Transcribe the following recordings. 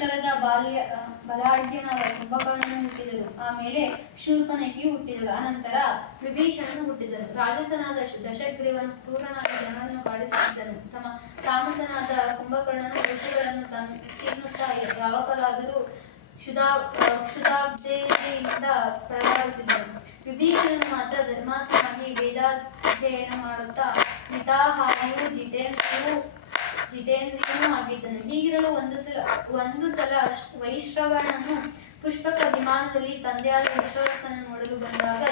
ಅನಂತರದ ಬಲಾಢ್ಯನಾದ ಕುಂಭಕರ್ಣನು ಹುಟ್ಟಿದನು. ಆಮೇಲೆ ಶೂರ್ಪನಖಿಯು ಹುಟ್ಟಿದಳು. ಅನಂತರ ವಿಭೀಷಣನು ಹುಟ್ಟಿದನು. ರಾಜಸನಾದ ದಶಗ್ರೀವನು ಕ್ರೂರನಾದ ಜನರನ್ನು ಕಾಡಿಸುತ್ತಿದ್ದನು. ತಾಮಸನಾದ ಕುಂಭಕರ್ಣನು ಋಷಿಗಳನ್ನು ತಿನ್ನುತ್ತಾ ಯಾವಾಗಲಾದರೂ ಕ್ಷುಧಾಬ್ಧತೆಯಿಂದ ಪರದಾಡುತ್ತಿದ್ದನು. ವಿಭೀಷಣನು ಮಾತ್ರ ಧರ್ಮಾತ್ಮನಾಗಿ ವೇದಾಧ್ಯಯನ ಮಾಡುತ್ತಾ ಮಿತಾಹಾರಿಯೂ ಜಿತೇಂದ್ರಿಯನೂ ಆಗಿದ್ದನು. ಹೀಗಿರಲು ಒಂದು ಸಲ ವೈಶ್ರವಣನು ಪುಷ್ಪಕ ವಿಮಾನದಲ್ಲಿ ತಂದೆಯಾದ ವಿಶ್ವಾಸನ ನೋಡಲು ಬಂದಾಗ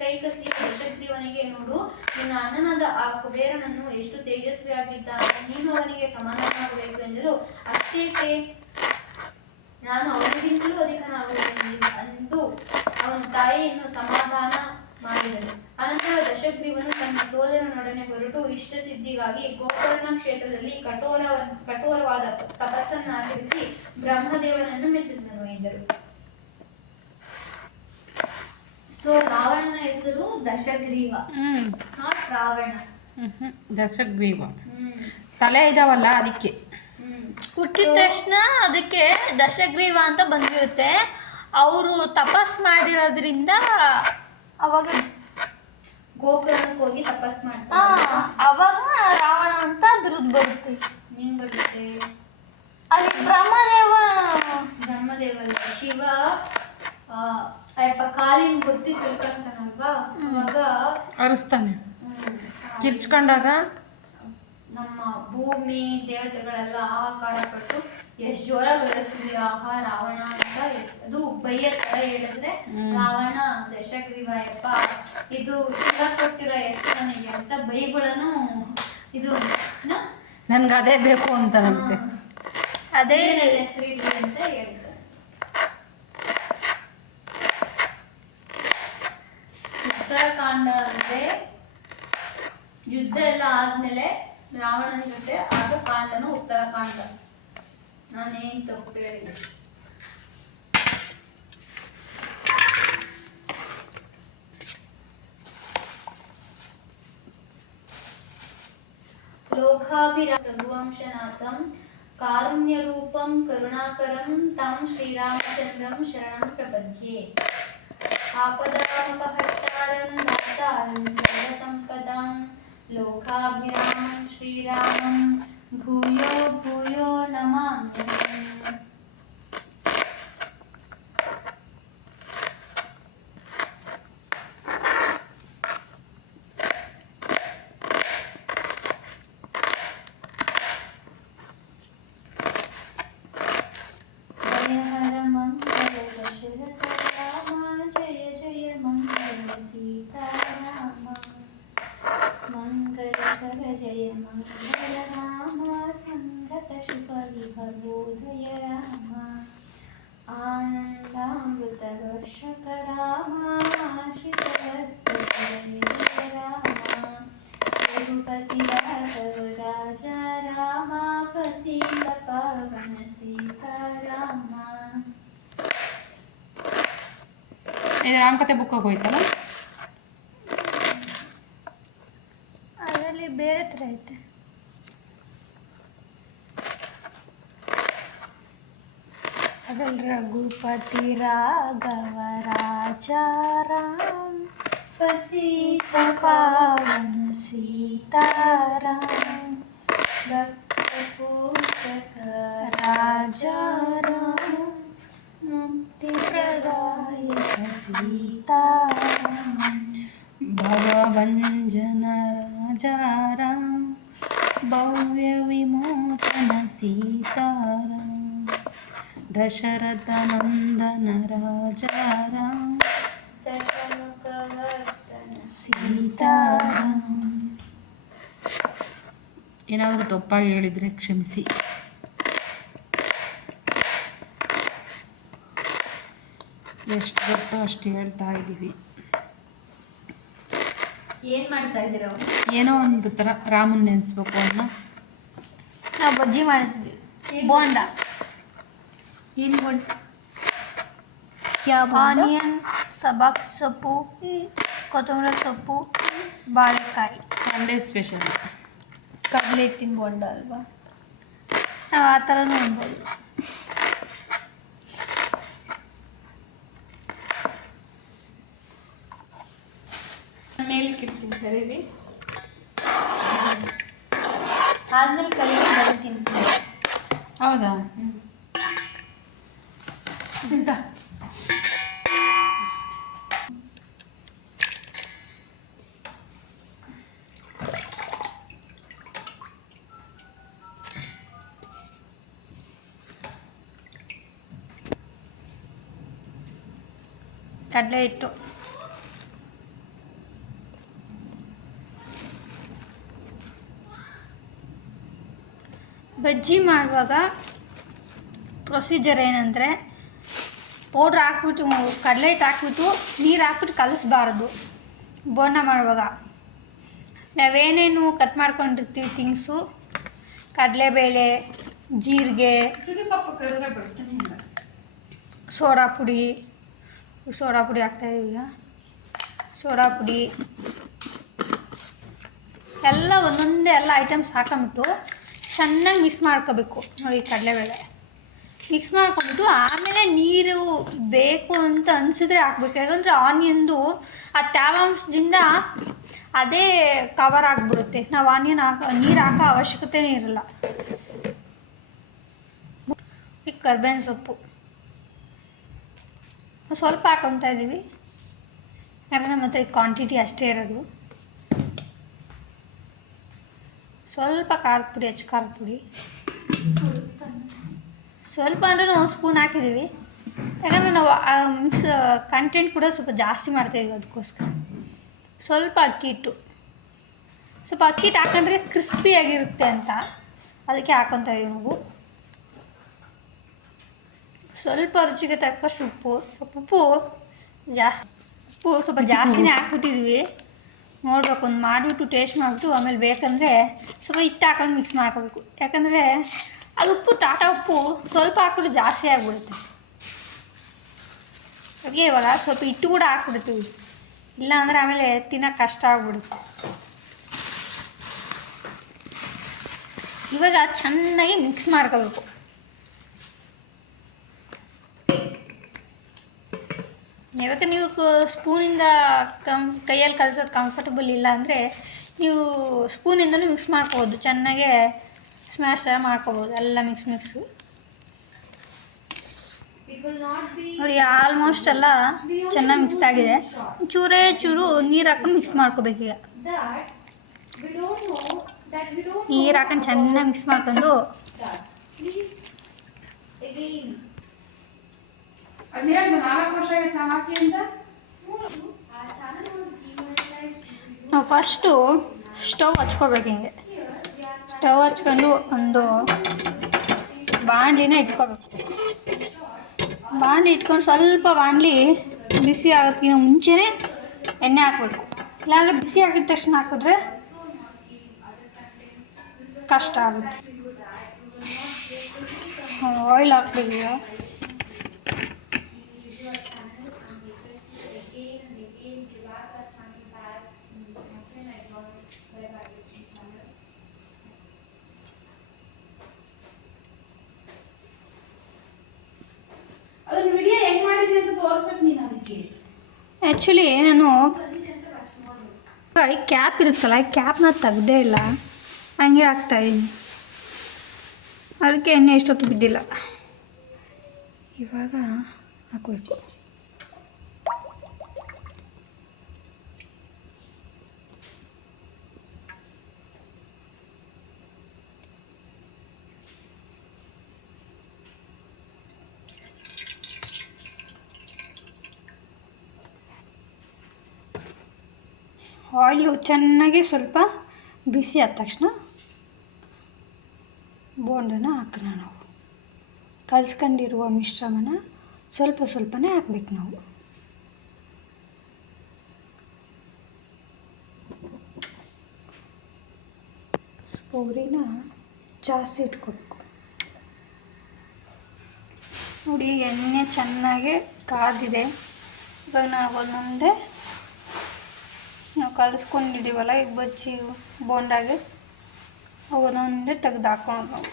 ಕೈಕಸಿಯು ದಶಗ್ರೀವನಿಗೆ, ನೋಡು, ನಿನ್ನ ಅಣ್ಣನಾದ ಆ ಕುಬೇರನನ್ನು ಎಷ್ಟು ತೇಜಸ್ವಿಯಾಗಿದ್ದಾನೆ, ನೀನು ಅವನಿಗೆ ಸಮಾನನಾಗಬೇಕು ಎಂದಳು. ಅಷ್ಟೇಕೆ, ನಾನು ಅವನಿಗಿಂತಲೂ ಅಧಿಕನಾಗುತ್ತೇನೆ ಎಂದು ಅವನ ತಾಯಿಯನ್ನು ಸಮಾಧಾನ ಮಾಡಿದನು. ಅನಂತರ ದಶಗ್ರೀವನು ತನ್ನ ಸೋದರನೊಡನೆ ಹೊರಟು ಇಷ್ಟಸಿದ್ಧಿಗಾಗಿ ಗೋಕರ್ಣ ಕ್ಷೇತ್ರದಲ್ಲಿ ಕಠೋರವಾದ ತಪಸ್ಸನ್ನಾಚರಿಸಿ ಬ್ರಹ್ಮದೇವನನ್ನು ಮೆಚ್ಚಿಸಿದನು ಎಂದರು. ಸೊ ರಾವಣನ ಹೆಸರು ದಶಗ್ರೀವ, ನಾಟ್ ರಾವಣ. ದಶಗ್ರೀವ ತಲೆ ಇದಾವಲ್ಲ ಅದಕ್ಕೆ ಹುಟ್ಟಿದ ತಕ್ಷಣ ಅದಕ್ಕೆ ದಶಗ್ರೀವ ಅಂತ ಬಂದಿರುತ್ತೆ. ಅವರು ತಪಸ್ ಮಾಡಿರೋದ್ರಿಂದ ಅವಾಗ ಗೋಕರ್ಣಕ್ಕೆ ಹೋಗಿ ತಪಸ್ ಮಾಡ್ತಾರೆ. ಅವಾಗ ರಾವಣ ಅಂತ ಬಿರುದು ಬರುತ್ತೆ. ಹೆಂಗ್ ಬರುತ್ತೆ? ಅಲ್ಲಿ ಬ್ರಹ್ಮದೇವಲ್ಲ, ಶಿವ ಕಾಲಿನ ಗೊತ್ತಿ ತಿಳ್ಕೊಂತಾನಲ್ವಾ, ಅವಾಗ ಅರಿಸ್ತಾನೆ. ಕಿರ್ಚ್ಕೊಂಡಾಗ ನಮ್ಮ ಭೂಮಿ ದೇವತೆಗಳೆಲ್ಲ ಆಹಾಕಾರ ಪಟ್ಟು ಎಷ್ಟು ಜೋರಾಗಿ ಅರಸ್ತೀವಿ ಆಹಾ ರಾವಣ ಅಂತ. ಅದು ಬೈಯ ತರ ಹೇಳಿದ್ರೆ ರಾವಣ ದಶಗ್ರೀವಯಪ್ಪ ಇದು ಶಿವ ಕೊಟ್ಟಿರೋ ಹೆಸರು ನನಗೆ ಅಂತ ಬೈಗಳನ್ನು ಇದು ನನ್ಗೆ ಅದೇ ಬೇಕು ಅಂತಾನಂತೆ. ಅದೇ ಹೆಸರಿದೆ ಅಂತ ಹೇಳ್ತಾರೆ. ಉತ್ತರಕಾಂಡ ಅಂದ್ರೆ ಯುದ್ಧ ಎಲ್ಲ ಆದ್ಮೇಲೆ ರಾವಣನ ಜೊತೆ ಆಗ ಕಾಂಡನು ಉತ್ತರಕಾಂಡ. ನಾನೇನ್ ತಪ್ಪು ಹೇಳಿದೆ? ಲೋಕಾಭಿರಾಮಂಶನಾಥಂ ಕಾರುಣ್ಯರೂಪಂ ಕರುಣಾಕರಂ ತಂ ಶ್ರೀರಾಮಚಂದ್ರಂ ಶರಣಂ ಪ್ರಪದ್ಯೆ. ಆಪದಾಮಪಹರ್ತಾರಂ ದಾತಾರಂ ಸರ್ವಸಂಪದಾಂ ಲೋಕಾಭಿರಾಮಂ ಶ್ರೀರಾಮಂ ಭೂಯೋ ಭೂಯೋ ನಮಾಮ್ಯಹಂ. ಜಯ ಹರ ಮಂಗಳ ದಶರಥ ರಾಮ, ಜಯ ಜಯ ಮಂಗಳ ಸೀತಾರಾಮ. ಮಂಗಳಕರ ಜಯ ಮಂಗಳ ರಾಮ, ಸಂಗತ ಶುಭ ವಿಭವೋದಯ ರಾಮ. ಆನಂದಾಮೃತ ವರ್ಷಕ ರಾಮ, ಆಶ್ರಿತ ವತ್ಸಲ ರಾಮ. ರಘುಪತಿ ರಾಘವ ರಾಜ ರಾಮ, ಪತಿತ ಪಾವನ ಸೀತಾರಾಮ. ಇದು ರಾಮಕಥೆ ಬುಕ್ ಹೋಗೋಯ್ತಲ್ಲ, ಅದರಲ್ಲಿ ಬೇರೆ ಥರ ಐತೆ. ಅದ್ರಲ್ಲಿ ರಘುಪತಿ ರಾಘವ ರಾಜ ರಾಮ, ಪತಿತ ಪಾವನ ಸೀತಾರಾಮ. ಭಕ್ತ ಪೋಷಕ ರಾಜ ರಾಮ, ಮುಕ್ತಿ ಪ್ರದಾಯಕ ಸೀತಾರಾಮ. ಭವಭಂಜನ ರಾಜಾರಾಮ, ಭವ್ಯ ವಿಮೋಚನ ಸೀತಾರಾಮ. ದಶರಥ ನಂದನ ರಾಜಾರಾಮ, ದಶಮುಖವರ್ಧನ ಸೀತಾರಾಮ. ಏನಾದರೂ ತಪ್ಪಾಗಿ ಹೇಳಿದರೆ ಕ್ಷಮಿಸಿ. ಎಷ್ಟು ಗೊತ್ತೋ ಅಷ್ಟು ಹೇಳ್ತಾ ಇದ್ದೀವಿ. ಏನ್ ಮಾಡ್ತಾ ಇದ್ದೀರ? ಏನೋ ಒಂದು ಥರ ರಾಮನ್ ನೆನೆಸ್ಬೇಕು ಅನ್ನೋ. ನಾವು ಬಜ್ಜಿ ಮಾಡ್ತಿದ್ವಿ, ಬೋಂಡ. ಏನ್ ಬೋಂಡ? ಆನಿಯನ್, ಸಬ್ಬಾಕ್ ಸೊಪ್ಪು, ಕೊತ್ತಂಬರಿ ಸೊಪ್ಪು, ಬಾಳೆಕಾಯಿ. ಸಂಡೇ ಸ್ಪೆಷಲ್ ಕಡಲೆ ಹಿಟ್ಟಿನ ಬೋಂಡ ಅಲ್ವಾ, ನಾವು ಆ ಥರನೂ ಅನ್ಬೋದು. ಕಡಲೆ ಹಿಟ್ಟು ಬಜ್ಜಿ ಮಾಡುವಾಗ ಪ್ರೊಸೀಜರ್ ಏನಂದರೆ ಪೌಡ್ರ್ ಹಾಕ್ಬಿಟ್ಟು ಕಡಲೆ ಹಿಟ್ಟು ಹಾಕ್ಬಿಟ್ಟು ನೀರು ಹಾಕ್ಬಿಟ್ಟು ಕಲಿಸ್ಬಾರ್ದು. ಬೋಂಡ ಮಾಡುವಾಗ ನಾವೇನೇನು ಕಟ್ ಮಾಡ್ಕೊಂಡಿರ್ತೀವಿ ಥಿಂಗ್ಸು, ಕಡಲೆಬೇಳೆ, ಜೀರಿಗೆ, ಸೋಡಾ ಪುಡಿ ಹಾಕ್ತಾಯಿದ್ದೀವಿ ಈಗ. ಸೋಡಾ ಪುಡಿ ಎಲ್ಲ ಒಂದೊಂದೇ ಎಲ್ಲ ಐಟಮ್ಸ್ ಹಾಕೊಂಬಿಟ್ಟು ಚೆನ್ನಾಗಿ ಮಿಕ್ಸ್ ಮಾಡ್ಕೋಬೇಕು. ನೋಡಿ ಕಡಲೆಬೇಳೆ ಮಿಕ್ಸ್ ಮಾಡ್ಕೊಂಬಿಟ್ಟು ಆಮೇಲೆ ನೀರು ಬೇಕು ಅಂತ ಅನಿಸಿದ್ರೆ ಹಾಕ್ಬೇಕು. ಯಾಕಂದರೆ ಆನಿಯನ್ದು ಆ ತೇವಾಂಶದಿಂದ ಅದೇ ಕವರ್ ಆಗಿಬಿಡುತ್ತೆ. ನಾವು ಆನಿಯನ್ ನೀರು ಹಾಕೋ ಅವಶ್ಯಕತೆನೇ ಇರಲ್ಲ. ಈಗ ಕರ್ಬೇವಿನ ಸೊಪ್ಪು ಸ್ವಲ್ಪ ಹಾಕೊತಾ ಇದ್ದೀವಿ, ಯಾಕಂದರೆ ನಮ್ಮ ಹತ್ರ ಕ್ವಾಂಟಿಟಿ ಅಷ್ಟೇ ಇರೋದು. ಸ್ವಲ್ಪ ಖಾರದ ಪುಡಿ, ಹೆಚ್ಚು ಖಾರದ ಪುಡಿ, ಸ್ವಲ್ಪ ಅಂದರೆ ನಾವು ಸ್ಪೂನ್ ಹಾಕಿದ್ದೀವಿ. ಯಾಕಂದರೆ ನಾವು ಮಿಕ್ಸ್ ಕಂಟೆಂಟ್ ಕೂಡ ಸ್ವಲ್ಪ ಜಾಸ್ತಿ ಮಾಡ್ತಾಯಿದ್ದೀವಿ, ಅದಕ್ಕೋಸ್ಕರ. ಸ್ವಲ್ಪ ಅಕ್ಕಿ ಹಿಟ್ಟು ಹಾಕೊಂಡ್ರೆ ಕ್ರಿಸ್ಪಿಯಾಗಿರುತ್ತೆ ಅಂತ ಅದಕ್ಕೆ ಹಾಕೊತಾ ಇದ್ದೀವಿ ನಾವು. ಸ್ವಲ್ಪ ರುಚಿಗೆ ತಕ್ಕಷ್ಟು ಉಪ್ಪು ಸ್ವಲ್ಪ ಜಾಸ್ತಿನೇ ಹಾಕ್ಬಿಟ್ಟಿದ್ವಿ. ನೋಡ್ಬೇಕು, ಒಂದು ಮಾಡಿಬಿಟ್ಟು ಟೇಸ್ಟ್ ಮಾಡಿಬಿಟ್ಟು ಆಮೇಲೆ ಬೇಕಂದರೆ ಸ್ವಲ್ಪ ಹಿಟ್ಟು ಹಾಕೊಂಡು ಮಿಕ್ಸ್ ಮಾಡ್ಕೋಬೇಕು. ಯಾಕಂದರೆ ಅದು ಟಾಟಾ ಉಪ್ಪು ಸ್ವಲ್ಪ ಹಾಕ್ಬಿಟ್ಟು ಜಾಸ್ತಿ ಆಗಿಬಿಡುತ್ತೆ. ಹಾಗೆ ಇವಾಗ ಸ್ವಲ್ಪ ಹಿಟ್ಟು ಕೂಡ ಹಾಕ್ಬಿಡ್ತೀವಿ, ಇಲ್ಲ ಅಂದರೆ ಆಮೇಲೆ ತಿನ್ನೋಕೆ ಕಷ್ಟ ಆಗ್ಬಿಡುತ್ತೆ. ಇವಾಗ ಚೆನ್ನಾಗಿ ಮಿಕ್ಸ್ ಮಾಡ್ಕೋಬೇಕು. ಯಾವಾಗ ನೀವು ಸ್ಪೂನಿಂದ ಕೈಯಲ್ಲಿ ಕಲಸೋದು ಕಂಫರ್ಟಬಲ್ ಇಲ್ಲ ಅಂದರೆ ನೀವು ಸ್ಪೂನಿಂದಲೂ ಮಿಕ್ಸ್ ಮಾಡ್ಕೋಬೋದು. ಚೆನ್ನಾಗೆ ಸ್ಮ್ಯಾಶ್ ಮಾಡ್ಕೋಬೋದು ಎಲ್ಲ ಮಿಕ್ಸು. ನೋಡಿ ಆಲ್ಮೋಸ್ಟ್ ಎಲ್ಲ ಚೆನ್ನಾಗಿ ಮಿಕ್ಸ್ ಆಗಿದೆ. ಚೂರು ನೀರು ಹಾಕೊಂಡು ಮಿಕ್ಸ್ ಮಾಡ್ಕೋಬೇಕೀಗ. ನೀರು ಹಾಕೊಂಡು ಚೆನ್ನಾಗಿ ಮಿಕ್ಸ್ ಮಾಡ್ಕೊಂಡು ನಾವು ಫಸ್ಟು ಸ್ಟವ್ ಹಚ್ಕೋಬೇಕು. ಹಿಂಗೆ ಸ್ಟವ್ ಹಚ್ಕೊಂಡು ಒಂದು ಬಾಣಲಿನ ಇಟ್ಕೋಬೇಕು. ಬಾಣಲಿ ಇಟ್ಕೊಂಡು ಸ್ವಲ್ಪ ಬಾಣಲಿ ಬಿಸಿ ಆಗೋದಕ್ಕಿಂತ ಮುಂಚೆನೇ ಎಣ್ಣೆ ಹಾಕಬೇಕು. ಇಲ್ಲಾಂದರೆ ಬಿಸಿ ಆಗಿದ ತಕ್ಷಣ ಹಾಕಿದ್ರೆ ಕಷ್ಟ ಆಗುತ್ತೆ. ಆಯಿಲ್ ಹಾಕ್ತೀವಿ. ಆ್ಯಕ್ಚುಲಿ ನಾನು ಕ್ಯಾಪ್ ಇರುತ್ತಲ್ಲ, ಕ್ಯಾಪ್ನ ತೆಗ್ದೇ ಇಲ್ಲ, ಹಂಗೆ ಹಾಕ್ತಾಯಿದ್ದೀನಿ. ಅದಕ್ಕೆ ಎಣ್ಣೆ ಎಷ್ಟೊತ್ತು ಬಿದ್ದಿಲ್ಲ. ಇವಾಗ ಹಾಕಬೇಕು. ಆಯಿಲು ಚೆನ್ನಾಗಿ ಸ್ವಲ್ಪ ಬಿಸಿ ಆದ ತಕ್ಷಣ ಬೋಂಡನ ಹಾಕೋಣ. ನಾವು ಕಲಿಸ್ಕೊಂಡಿರುವ ಮಿಶ್ರಣನ ಸ್ವಲ್ಪನೇ ಹಾಕ್ಬೇಕು. ನಾವು ಉರಿನ ಜಾಸ್ತಿ ಇಟ್ಕೋಬೇಕು. ನೋಡಿ ಎಣ್ಣೆ ಚೆನ್ನಾಗಿ ಕಾದಿದೆ. ಇವಾಗ ನಾವು ಒಂದೊಂದೇ ನಾವು ಕಲಿಸ್ಕೊಂಡಿದ್ದೀವಲ್ಲ ಈಗ ಬಜ್ಜಿ ಬೋಂಡಾಗೆ ಅವನೊಂದೇ ತೆಗೆದು ಹಾಕೊಂಡು ನಾವು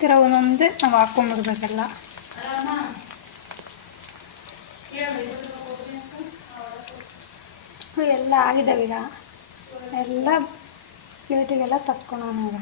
ಥರ ಒಂದೊಂದೇ ನಾವು ಹಾಕ್ಕೊಂಬಿಡ್ಬೇಕೆಲ್ಲ. ಎಲ್ಲ ಆಗಿದ್ದಾವೆ ಈಗ. ಎಲ್ಲ ಪ್ಲೇಟಿಗೆಲ್ಲ ತಕ್ಕೊಳೋಣ ಈಗ.